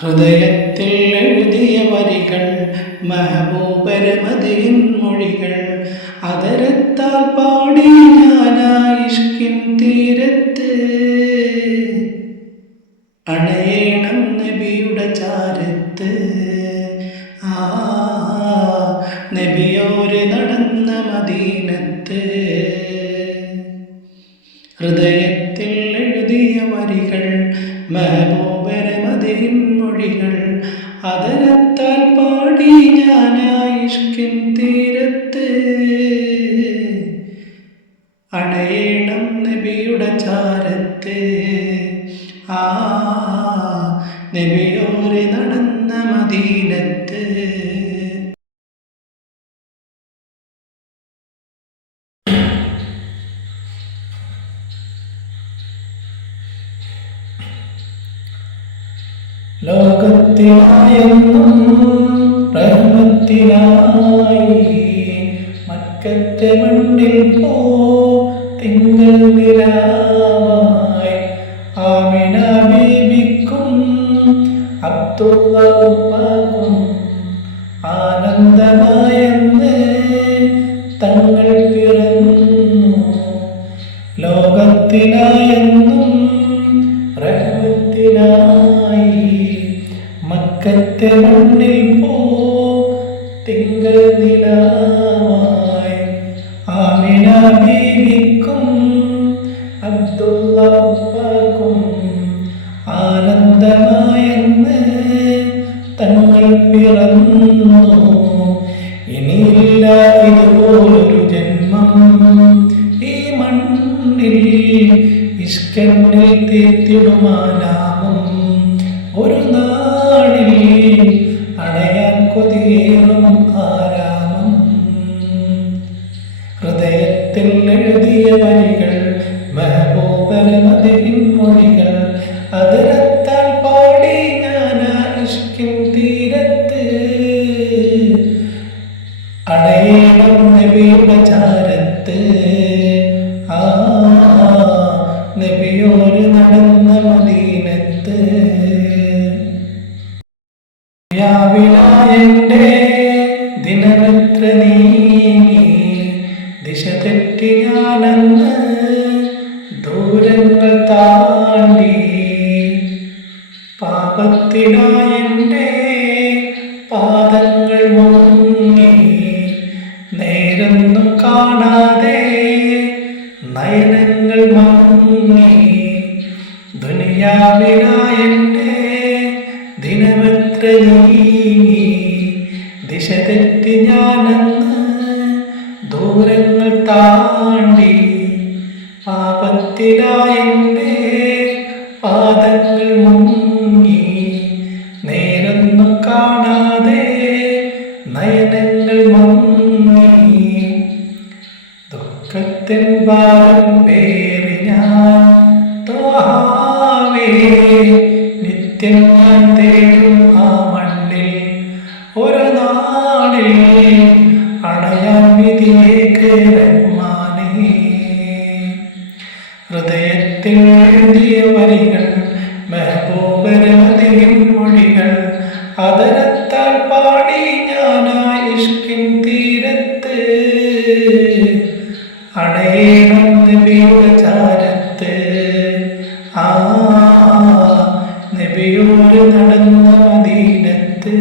ഹൃദയത്തിൽ എഴുതിയ വരികൾ മെഹബൂബരമതിയിൻ മൊഴികൾ അതരത്താൽ പാടി ഞാനായിഷ്കിൻ തീരത്ത് അണയേണം നബിയുടെ ചാരത്ത്. നബിയോര് നടന്ന മദീനത്ത്. ഹൃദയത്തിൽ എഴുതിയ വരികൾ മെഹബൂബരമതിയിൻ മൊഴികൾ അതരത്താൽ പാടി ഞാനായിഷ്കിൻ തീരത്ത് അണയേണം നബിയുടെ ചാരത്ത്. നബിയോര് നടന്ന മദീനത്ത്. ലോകത്തിനായെന്നും റഹ്മത്തിനായി മക്കത്തെ മണ്ണിൽ തിങ്കൾ നിലാവായി ആമിന ബീബിക്കും അബ്ദുള്ള ഉപ്പാക്കും ആനന്ദമായെന്ന് തങ്ങൾ പിറന്നു. ലോകത്തിനായെന്നും റഹ്മത്തിനായി മക്കത്തെ മണ്ണിൽ തിങ്കൾ നിലാവായി ആമിന ബീബിക്കും അബ്ദുള്ള ഉപ്പാക്കും ആനന്ദമായെന്ന് തങ്ങൾ പിറന്നു. ഇനിയില്ല ഇതുപോലൊരു ജന്മം ഈ മണ്ണിൽ ഇഷ്കന്നിൽ തീർത്തിടുമാനാമം. ഒരു നാളിൽ അണയാൻ കൊതിയേറും ആരാമം. ഹൃദയത്തിൽ എഴുതിയ വരികൾ മെഹബൂബരമതിയിൻ മൊഴികൾ അതരത്താൽ പാടി ഞാനായിഷ്കിൻ തീരത്ത് അണയേണം നബിയുടെ ചാരത്ത്. നബിയോര് നടന്ന മദീനത്ത്. യാവിലായെന്റെ ദിനമെത്ര നീങ്ങി ദിശ തെറ്റി ഞാനന്ന് ദൂരങ്ങൾ താണ്ടി. പാപത്തിനായെന്റെ പാദങ്ങൾ മുങ്ങി നേരൊന്നും കാണാതെ നയനങ്ങൾ മങ്ങി. ദുനിയാവിലായെന്റെ ദിനമെത്ര നീങ്ങി ദിശ തെറ്റി ഞാനന്ന് ദൂരങ്ങൾ താണ്ടി. പാപത്തിലായെന്റെ പാദങ്ങൾ മുങ്ങി നേരൊന്നും കാണാതെ നയനങ്ങൾ മങ്ങി. ദുഃഖത്തിൻ ഭാരം പേറി ഞാൻ ത്വാഹാവേ നിത്യം ഞാൻ തേടും ആ മണ്ണിൽ. ഒരു നാളിൽ അണയാൻ വിധിയേക്ക് റഹ്മാനേ. ഹൃദയത്തിൽ എഴുതിയ വരികൾ മെഹബൂബരമതിയിൻ മൊഴികൾ അതരത്താൽ പാടി ഞാനായിഷ്കിൻ തീരത്ത് അണയേണം നബിയുടെ ചാരത്ത്. നബിയോര് നടന്ന മദീനത്ത്.